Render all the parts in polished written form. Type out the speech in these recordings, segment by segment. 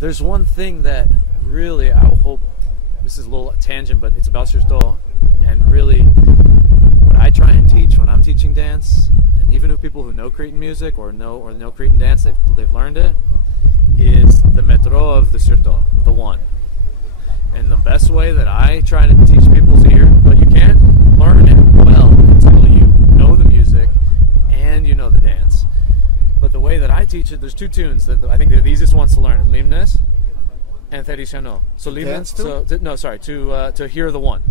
there's one thing that really I hope, this is a little tangent, but it's about surdo, and really what I try and teach when I'm teaching dance, and even with people who know Cretan music or know Cretan dance, they've learned it, is the metro of the surdo, the one. And the best way that I try to teach people to hear, but you can't learn it well until you know the music and you know the dance. But the way that I teach it, there's two tunes that I think they're the easiest ones to learn: Limnes and Tradicional. So Limnes, to hear the one.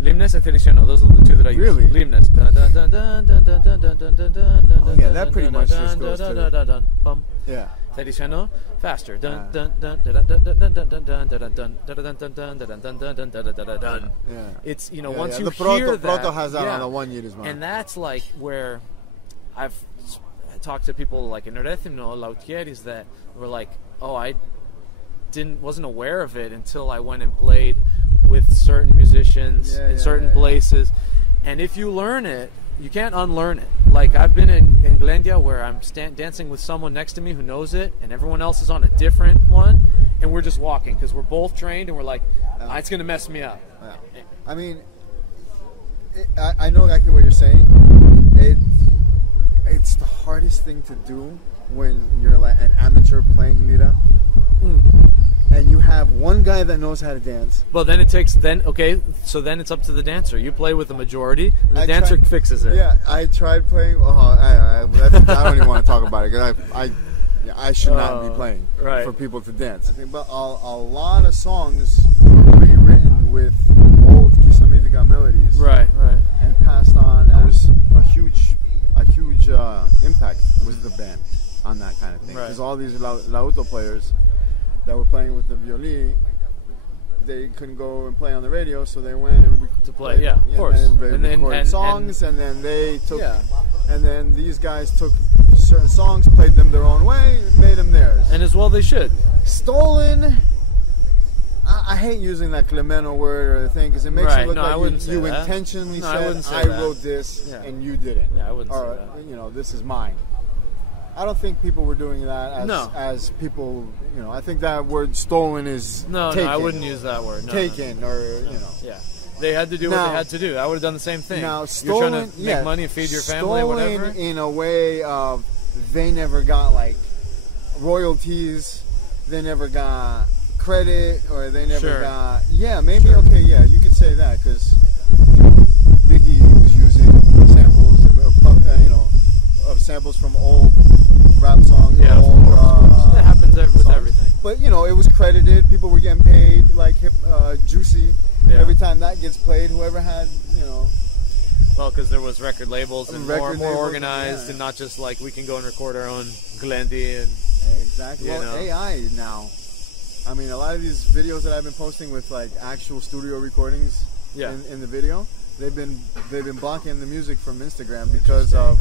Limnes and Tradicional, those are the two that I use. Really? Limnes. Oh yeah, that pretty much just goes to. Yeah. Tradicional, faster. It's, you know, once you hear that, the proto has that on the one unit as well. And that's like where I've talked to people like in Rethimno, Lautieris, that were like, oh, I wasn't aware of it until I went and played with certain musicians in certain places. And if you learn it, you can't unlearn it. Like, I've been in Glentia where I'm dancing with someone next to me who knows it, and everyone else is on a different one, and we're just walking because we're both trained, and we're like, it's going to mess me up. I mean, I know exactly what you're saying. It's the hardest thing to do when you're like an amateur playing lira, and you have one guy that knows how to dance. Well, then so then it's up to the dancer. You play with the majority, and the dancer fixes it. Yeah, I tried playing. I don't even want to talk about it because I should not be playing for people to dance. But a lot of songs were rewritten with old Kisamitica melodies, right, and passed on as a huge impact with the band on that kind of thing. Because all these lauto players that were playing with the violin, they couldn't go and play on the radio, so they went to play. Yeah, of course. And they recorded songs, and then they took, and then these guys took certain songs, played them their own way, made them theirs. And as well, they should. Stolen. I hate using that Clemeno word or the thing because it makes it look like you intentionally said, I wrote this and you didn't. Yeah, I wouldn't say that. You know, this is mine. I don't think people were doing that as people, you know, I think that word stolen is taken. No, I wouldn't use that word. Taken or, you know. Yeah. They had to do what they had to do. I would have done the same thing. Now, stolen, you're trying to make money and feed your family or whatever. Stolen in a way of they never got, like, royalties, they never got credit, or they never got... Yeah, maybe, you could say that, because Biggie was using samples, of samples from old rap songs. Yeah, that happens with everything. But, you know, it was credited, people were getting paid, like Juicy. Yeah. Every time that gets played, whoever had, you know... Well, because there was record labels and more organized, and not just like we can go and record our own Glentia and... Exactly. Well, AI now... I mean, a lot of these videos that I've been posting with like actual studio recordings in the video, they've been blocking the music from Instagram because of,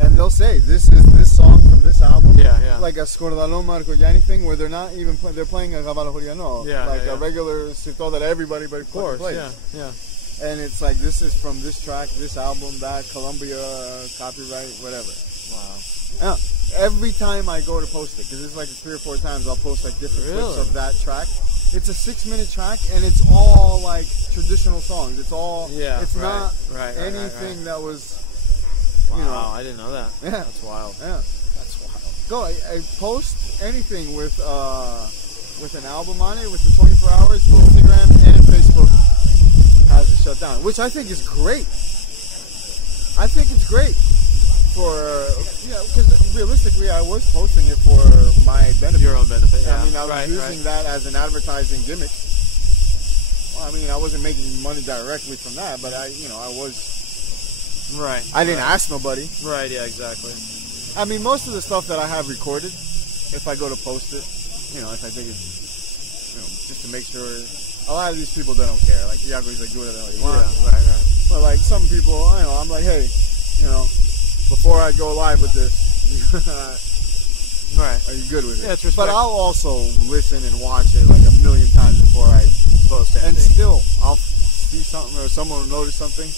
and they'll say this is this song from this album, like a Scordalon Marco Yanni thing where they're not even they're playing a Cavallo Juliano, a regular cirto that everybody plays. And it's like this is from this track, this album, that Columbia copyright, whatever. Wow. Yeah. Every time I go to post it, because it's like 3 or 4 times, I'll post like different clips of that track. It's a 6-minute track, and it's all like traditional songs. It's all, it's not anything that was, you know. Wow, I didn't know that. Yeah. That's wild. Yeah. That's wild. Go, I post anything with an album on it within 24 hours. Instagram and Facebook has it shut down, which I think is great. I think it's great. Because realistically, I was posting it for my benefit. Your own benefit, yeah. I mean, I was using that as an advertising gimmick. Well, I mean, I wasn't making money directly from that, but I was. Right. I didn't ask nobody. Right, yeah, exactly. I mean, most of the stuff that I have recorded, if I go to post it, if I think it, just to make sure, a lot of these people, they don't care. Like, Iago's like, do whatever you want. Yeah, right. But, like, some people, I'm like, hey, before I go live with this, are you good with it? Yeah, it's respect. But I'll also listen and watch it like a million times before I post anything. And still, I'll see something or someone will notice something.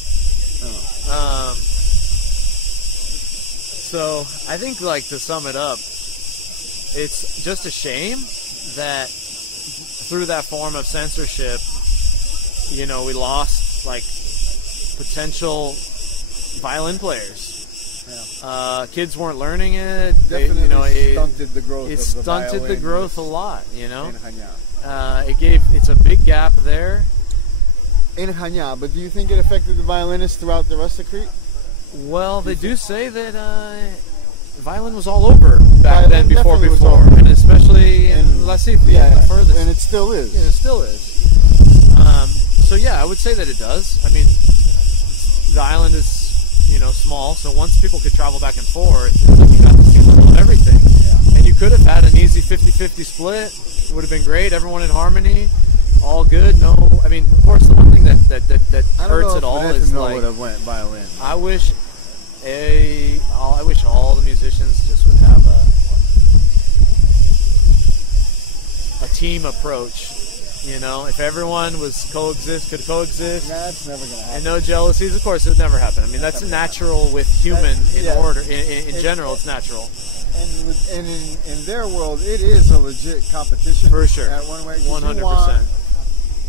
So I think, like, to sum it up, it's just a shame that through that form of censorship, you know, we lost like potential violin players. Yeah. Kids weren't learning it. Definitely, you know, it stunted the growth. It of the stunted violin the growth a lot. You know, in it's a big gap there. In Hanya, but do you think it affected the violinists throughout the rest of Crete? Well, they do say that violin was all over back then, before, and especially in Lasithia, the furthest. And it still is. And it still is. So yeah, I would say that it does. I mean, the island is, you know, small, so once people could travel back and forth, you got to see a little of everything. Yeah. And you could have had an easy 50-50 split. It would have been great. Everyone in harmony, all good. No, I mean, of course, the one thing that hurts it all is like, would have went violin. I wish all the musicians just would have a team approach. You know, if everyone could coexist. That's never gonna happen. And no jealousies, of course, it would never happen. I mean, that's natural with human order. In general, it's natural. And in their world, it is a legit competition. For sure. At one way, 100%.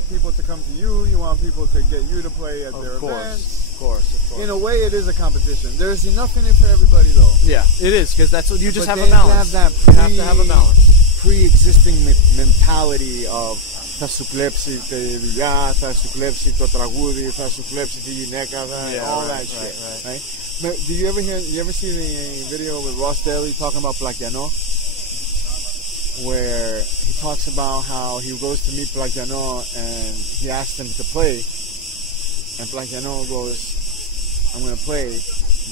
People to come to you. You want people to get you to play at their events. Of course. In a way, it is a competition. There's enough in it for everybody, though. Yeah, it is, because that's what you just have a You balance. have to have a balance. Pre-existing mentality of θα σου κλέψει τη δουλειά, θα σου κλέψει το τραγούδι, θα σου κλέψει τη γυναίκα, all that shit. Right? But do you ever see the video with Ross Daly talking about Plakiano? Where he talks about how he goes to meet Plakiano and he asks him to play, and Plakiano goes, I'm going to play,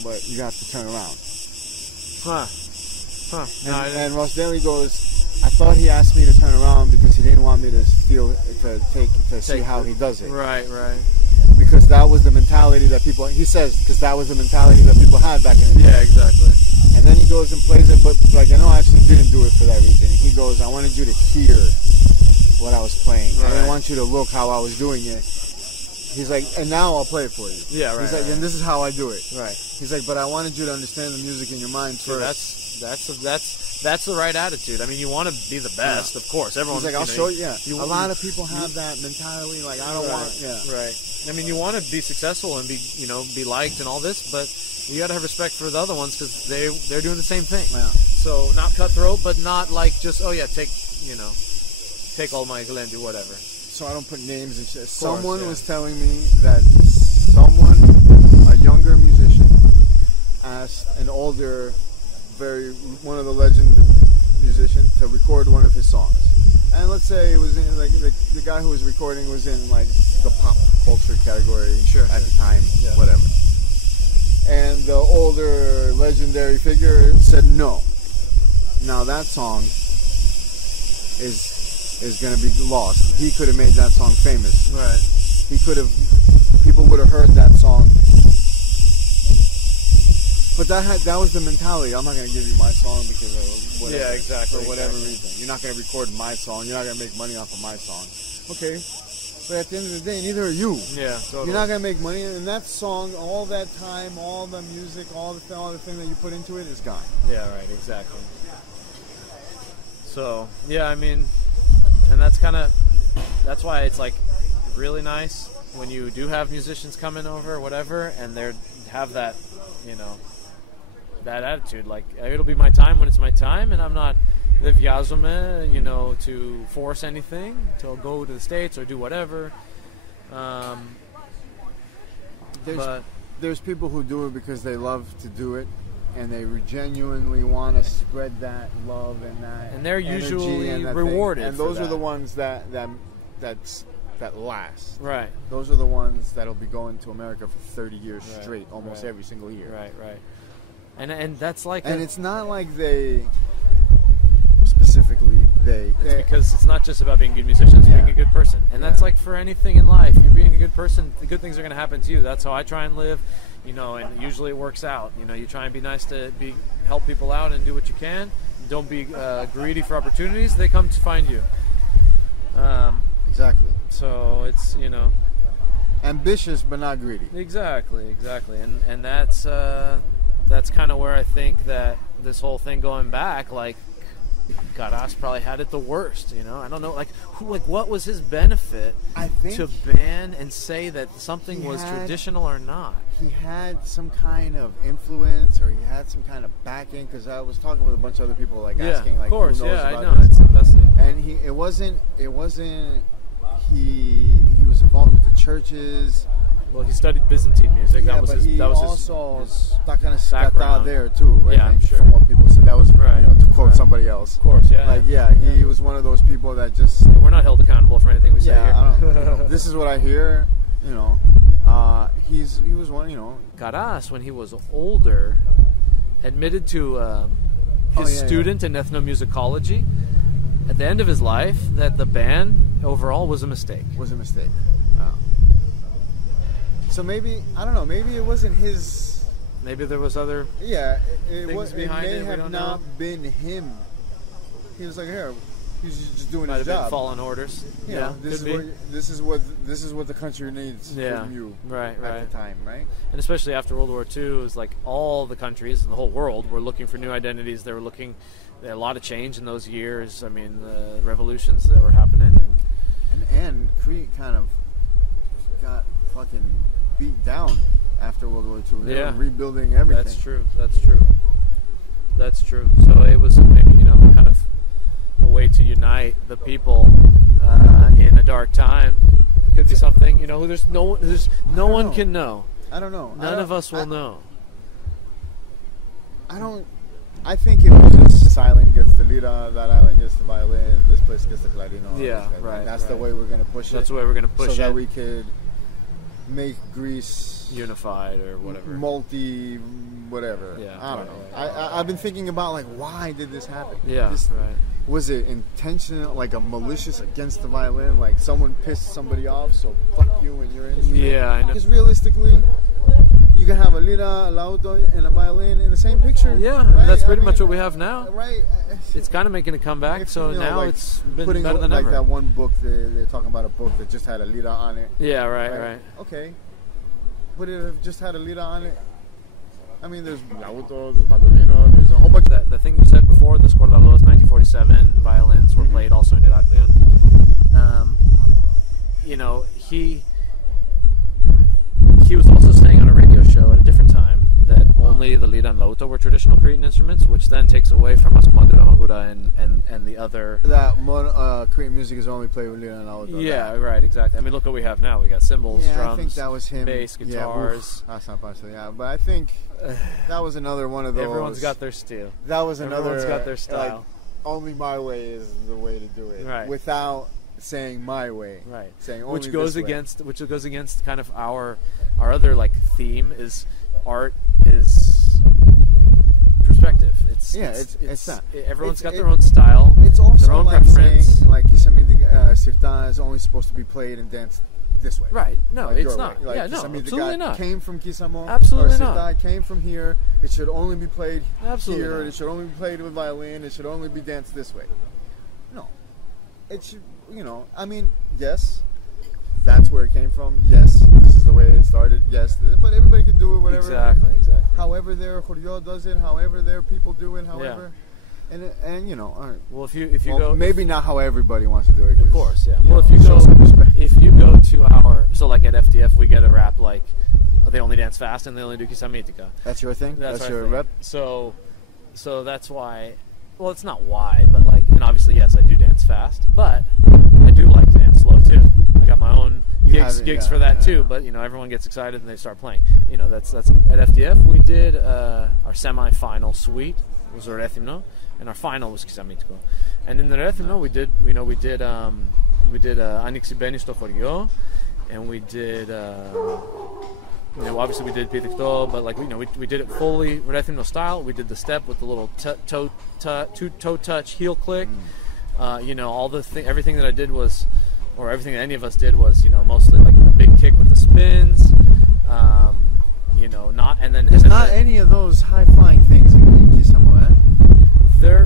but you have to turn around. And Ross Daly goes, I thought he asked me to turn around because he didn't want me to see how he does it. Right. Because that was the mentality that people, he says, because that was the mentality that people had back in the day. Yeah, exactly. And then he goes and plays it, but like I know I actually didn't do it for that reason. He goes, I wanted you to hear what I was playing. Right. I didn't want you to look how I was doing it. He's like, and now I'll play it for you. Yeah, right. He's like, and this is how I do it. Right. He's like, but I wanted you to understand the music in your mind first. That's the right attitude. I mean, you want to be the best, of course. Everyone's like, I'll show you. Yeah. A lot of people have that mentality. Like, I don't want. Yeah. Right. I mean, you want to be successful and be liked and all this, but you got to have respect for the other ones because they're doing the same thing. Yeah. So not cutthroat, but not like just take all my Glentia, whatever. So I don't put names and shit. Someone was telling me that a younger musician, asked an older, one of the legend musicians to record one of his songs. And let's say it was in like the guy who was recording was in like the pop culture category at the time, whatever. And the older legendary figure said no. Now that song is going to be lost. He could have made that song famous. Right. People would have heard that song. But that was the mentality. I'm not going to give you my song because of whatever. Yeah, exactly. For whatever reason. You're not going to record my song. You're not going to make money off of my song. Okay. But at the end of the day, neither are you. Yeah, totally. You're not going to make money. And that song, all that time, all the music, all the thing that you put into it is gone. Yeah, right. Exactly. So, yeah, I mean, and that's why it's like really nice when you do have musicians coming over or whatever, and they have that, that attitude. Like, it'll be my time when it's my time, and I'm not the vyazume, to force anything to go to the States or do whatever. There's people who do it because they love to do it, and they genuinely want to spread that love and that. And they're usually rewarded. And those are the ones that last. Right. Those are the ones that'll be going to America for 30 years straight, almost every single year. Right. And that's like. And it's not like specifically they. It's because it's not just about being a good musician, it's being a good person. And that's like for anything in life. You're being a good person, the good things are going to happen to you. That's how I try and live, and usually it works out. You try and be nice to help people out and do what you can. Don't be greedy for opportunities. They come to find you. Exactly. So it's, ambitious but not greedy. Exactly. And that's kind of where I think that this whole thing going back, like, Garas probably had it the worst, you know. I don't know, what was his benefit to ban and say that something was traditional or not? He had some kind of influence, or he had some kind of backing, because I was talking with a bunch of other people, like asking, like, of course, who knows I about know. this? It's the best thing. And he was involved with the churches. Well, he studied Byzantine music. Yeah, that was but his. he that was also his background there too. Yeah, I'm sure. From what people said, that was right. To quote somebody else. Of course, yeah. He was one of those people that just. We're not held accountable for anything we say here. I don't. This is what I hear. He was one. Garas, when he was older, admitted to his student in ethnomusicology at the end of his life that the ban overall was a mistake. Oh. So maybe, I don't know, maybe it wasn't his... Maybe there was other things behind it. It may have not been him. He was like, here, he's just doing his job. Might have been following orders. This is what the country needs from you at the time, right? And especially after World War II, it was like all the countries in the whole world were looking for new identities. They had a lot of change in those years. I mean, the revolutions that were happening. And Crete kind of got fucking beat down after World War II. They were rebuilding everything. That's true. So it was maybe, kind of a way to unite the people in a dark time. It could be something, no one can know. I don't know. None of us will know. I think it was just this island gets the lira, that island gets the violin, this place gets the clarino. Yeah, right. And that's the way we're going to push it. That's the way we're going to push it. So that we could make Greece unified or whatever. Whatever. Yeah. I don't know. I've been thinking about, like, why did this happen? Yeah, right. Was it intentional, like a malicious against the violin? Like someone pissed somebody off, so fuck you and your instrument? Yeah, I know. Because realistically, you can have a lira, a lauto, and a violin in the same picture. Yeah, right? that's pretty much what we have now. Right. It's kind of making a comeback, so now it's been better than ever. Like that one book, they're talking about a book that just had a lira on it. Yeah, right. Okay. Would it have just had a lira on it? I mean, there's lauto, there's mandolino, there's a whole bunch of... The thing you said before, the Scordalos 1947 violins were played also in Heraklion. He was also saying on a radio show at a different time that only the lira and lauto were traditional Cretan instruments, which then takes away from Askumadura, Magura, and the other... Cretan music is only played with lira and lauto. Yeah, right, exactly. I mean, look what we have now. We got cymbals, drums, I think that was him. Bass, guitars. That's not possible, but I think that was another one of those... Everyone's got their style. That was another... Everyone's got their style. Like, only my way is the way to do it. Right. Without saying my way. Right. Saying only which goes this against kind of our other theme is art is perspective. It's that. Everyone's got their own style. It's also their own like preference. Saying like Sirta is only supposed to be played and danced this way. Right. No, it's not. Like, no, absolutely not. Came from Kisamo. Absolutely or not. Came from here. It should only be played absolutely here. Not. It should only be played with violin. It should only be danced this way. No. It should, I mean, yes, that's where it came from. Yes, this is the way it started. Yes, but everybody can do it, whatever. Exactly. However their Choryo does it, however their people do it, however. Yeah. And all right. Well, if you go, maybe not how everybody wants to do it. Of course, yeah. Well, if you go to our, so like at FDF, we get a rap like they only dance fast and they only do Kisamitika. That's your thing. That's your thing. rep. So that's why. Well, it's not why, but and obviously, yes, I do dance fast, but I do like to dance slow too. I got my own gigs for that too. But everyone gets excited and they start playing. That's at FDF. We did our semi-final suite was Rethymno, and our final was Kisamitko. And in the Rethymno, we did Aniksi Beni sto Choryo, and we did. Obviously we did Pidikto, but we did it fully Rethymno style. We did the step with the little toe touch heel click. Everything that I did was, or everything that any of us did was, mostly like the big kick with the spins. There's not any of those high flying things in Kisamo, eh?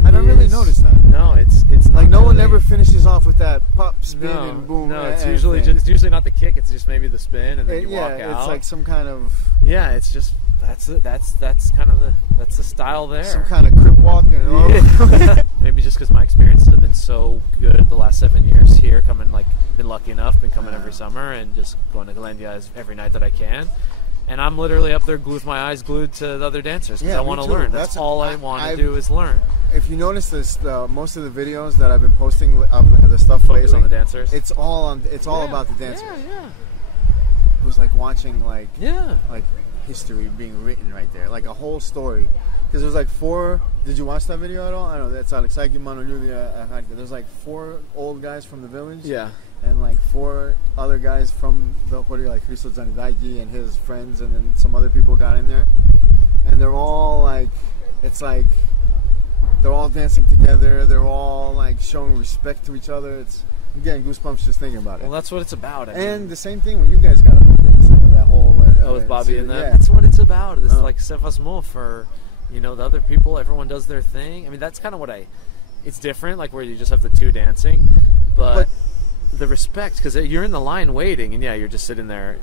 I don't really notice that. No, it's like no one ever finishes off with that pop spin and boom. No, it's usually not the kick. It's just maybe the spin and then you walk out. It's like some kind of it's just That's kind of the style there. Some kind of crip walk, you know? Yeah. Maybe just because my experiences have been so good the last 7 years here, been lucky enough, been coming every summer and just going to Glentia every night that I can. And I'm literally up there with my eyes glued to the other dancers because I want to learn. That's all I want to do is learn. If you notice this, most of the videos that I've been posting of the stuff Focus on the dancers. It's all about the dancers. Yeah. It was like watching like history being written right there, like a whole story. Because there's like 4. Did you watch that video at all? I know that's Aleko, Manolulia. There's like 4 old guys from the village. Yeah. And like 4 other guys from the like Christo Zanidaki and his friends, and then some other people got in there, and they're all like, it's like they're all dancing together. They're all like showing respect to each other. It's, I'm getting goosebumps just thinking about it. Well, that's what it's about. And the same thing when you guys got up and dancing, that whole with Bobby and them. Yeah. That's what it's about. It's like Sevasmo for, the other people. Everyone does their thing. I mean, that's kind of what it's different, like where you just have the 2 dancing, but the respect, because you're in the line waiting, and you're just sitting there,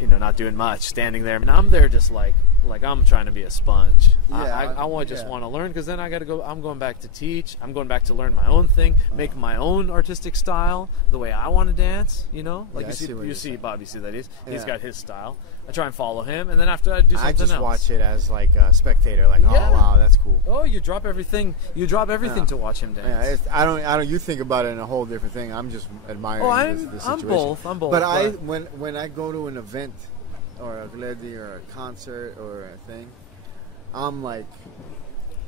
not doing much, standing there. And I'm there just like I'm trying to be a sponge. I want to learn, because then I got to go. I'm going back to teach. I'm going back to learn my own thing, make my own artistic style, the way I want to dance. Like you see Bobby, see that he's got his style. I try and follow him, and then after I do something else. I just watch it as like a spectator, like, oh wow, that's cool. Oh, you drop everything. You drop everything to watch him dance. Yeah, I don't. You think about it in a whole different thing. I'm just admiring the situation. I'm both. But when I go to an event, or a Glentia, or a concert, or a thing, I'm like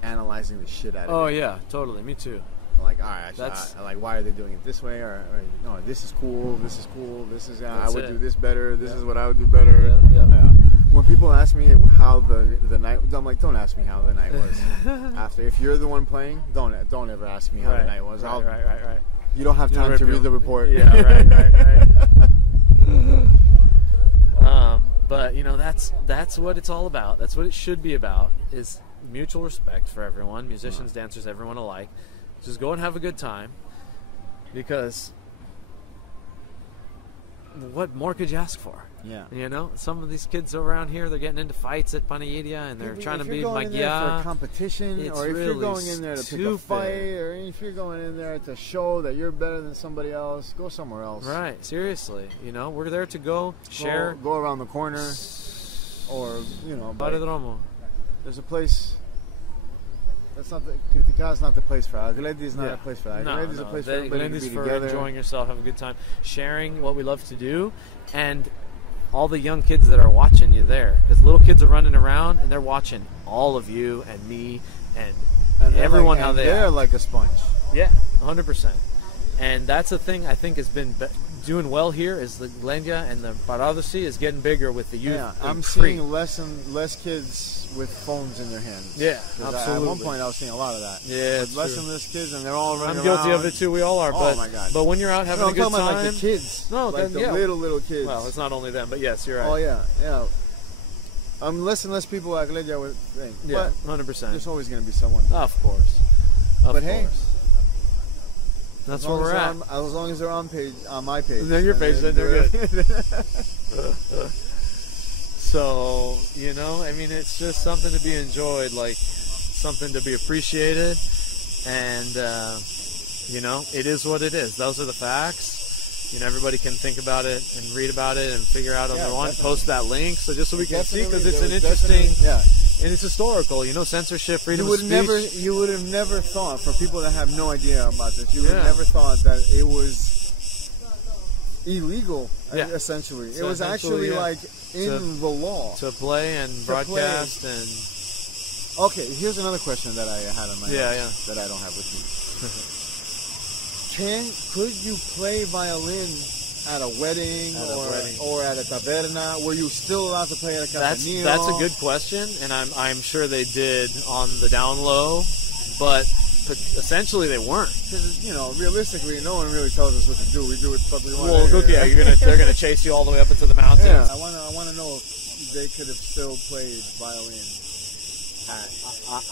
analyzing the shit out of it. Oh yeah, totally. Me too. Like, all right, like, why are they doing it this way? Or no, this is cool. This is cool. This is I would do this better. This is what I would do better. Yeah. When people ask me how the night, I'm like, don't ask me how the night was. After, if you're the one playing, don't ever ask me how the night was. Right. You don't have time to read the report. Yeah, right. But that's what it's all about. That's what it should be about, is mutual respect for everyone, musicians, dancers, everyone alike. Just go and have a good time, because what more could you ask for? Yeah. Some of these kids around here, they're getting into fights at Panayita, and they're trying to be Magia. For a competition, or if you're going in there to pick a fight, or if you're going in there to show that you're better than somebody else, go somewhere else. Right, seriously. We're there to go share. Go around the corner, or, Baredromo. There's a place. That's not Critica's not the place for that. Glentia is not a place for that. Glentia is a place for everybody to be together. Enjoying yourself, have a good time, sharing what we love to do, and all the young kids that are watching you there. Because little kids are running around, and they're watching all of you and me and everyone, how they're like a sponge. Yeah, 100%. And that's the thing I think has been doing well here, is the Glentia and the Paradosi is getting bigger with the youth. Yeah, I'm seeing less and less kids with phones in their hands. Yeah, absolutely. At one point I was seeing a lot of that. Yeah, it's less and less kids, and they're all running around. I'm guilty of it too. We all are. Oh my God! But when you're out having a good time, I'm talking about like the kids. No, like the little kids. Well, it's not only them, but yes, you're right. Oh yeah. Less and less people at Glentia would think. Yeah, 100%. There's always going to be someone. Of course. Hey, that's where we're at. As long as they're on my page. Then your page, then they're good. So, it's just something to be enjoyed, like something to be appreciated, and, it is what it is. Those are the facts. Everybody can think about it and read about it and figure out on their own. Post that link, so just so we can see, because it's an interesting, and it's historical, censorship, freedom of speech. You would have never thought, for people that have no idea about this, you would have never thought that it was illegal, essentially. It was actually like in the law to play and broadcast. And okay, here's another question that I had on my notes that I don't have with you. Could you play violin at a wedding or at a taberna? Were you still allowed to play at a castanillo? That's a good question, and I'm sure they did on the down low, but essentially they weren't. Because, realistically, no one really tells us what to do. We do what the fuck we want. Well, they're gonna chase you all the way up into the mountains. Yeah, I want to know if they could have still played violin.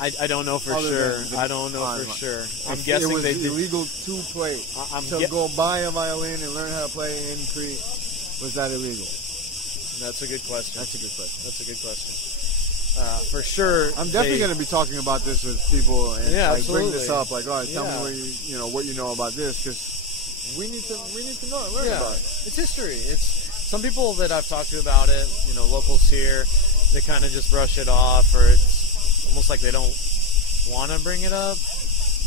I don't know for sure. I don't know for sure. I'm guessing it was they did. illegal to play. To go buy a violin and learn how to play in Crete, was that illegal? That's a good question. That's a good question. That's a good question. for sure. I'm definitely going to be talking about this with people and like bring this up. Like, all right, tell me what you know about this, because we need to learn about it. It's history. It's some people that I've talked to about it. Locals here, they kind of just brush it off, or it's almost like they don't want to bring it up.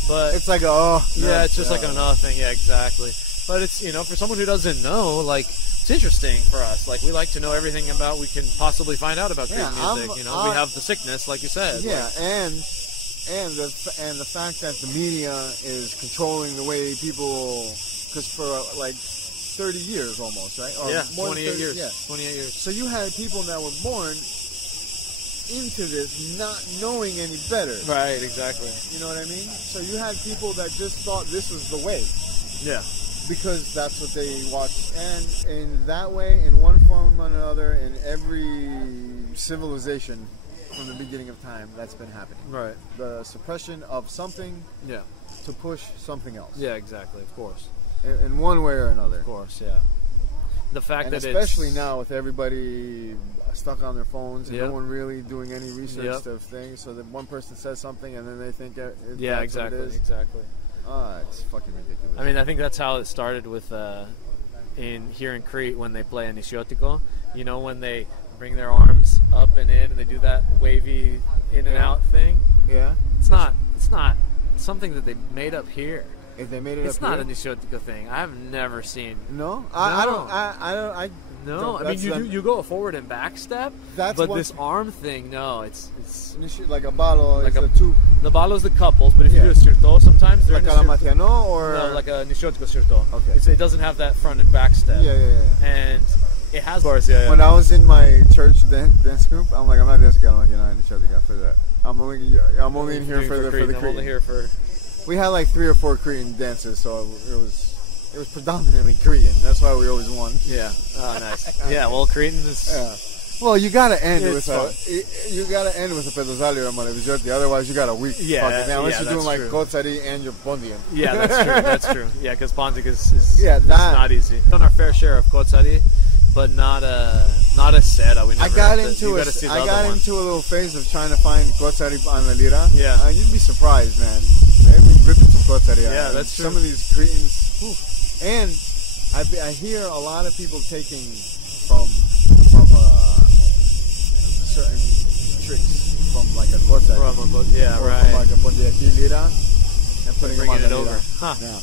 But it's like it's just like an thing. Yeah, exactly. But it's for someone who doesn't know, like, it's interesting for us. Like, we like to know everything about we can possibly find out about Cretan music. We have the sickness, like you said. Yeah, and the fact that the media is controlling the way people, because for like 30 years almost, right? Or more 28 than 30, years. Yeah. 28 years. So you had people that were born into this not knowing any better. Right, exactly. You know what I mean? So you had people that just thought this was the way. Yeah. Because that's what they watched. And in that way, in one form or another, in every civilization from the beginning of time, that's been happening. Right. The suppression of something to push something else. Yeah, exactly, of course. In one way or another. Of course, yeah. The fact that especially now with everybody stuck on their phones and no one really doing any research of things, so that one person says something and then they think exactly. It's fucking ridiculous. I mean, I think that's how it started with here in Crete when they play a Nishiotico. When they bring their arms up and in and they do that wavy in and out thing. Yeah. It's not something that they made up here. If they made it it's not a Nishiotico thing. I've never seen. No? I don't. No, I mean you go a forward and back step, but this arm thing, no, it's like a balo, like the two. The balo is the couples, but if you do a sirto, sometimes they're like a Matiano or like a Nishiotico sirto. Okay, it doesn't have that front and back step. Yeah. And it has. Of course, When I was in my church dance group, I'm like, I'm not dancing on Nishiotico for that. I'm only in here for the Cretan. I'm only here for. We had like 3 or 4 Cretan dances, so it was predominantly Cretan. That's why we always won. Yeah. Oh, nice. Yeah. Well, Cretan is. Yeah. Well, you gotta end with a pedozali or malevizoti. Otherwise, you got a weak fucking down. Unless you're doing like kotsari and your pondian. Yeah, that's true. That's true. Yeah, because pondik is not easy. We've done our fair share of kotsari, but not a seta. I got into a little phase of trying to find kotsari on the lira. Yeah. You'd be surprised, man. They'd be ripping some kotsari out. Yeah, that's true. Some of these Cretans. Whew. And I hear a lot of people taking from certain tricks from like a kotsari. Right. From like a pondiaki lira and putting them on the it over. lira. Huh. Yeah.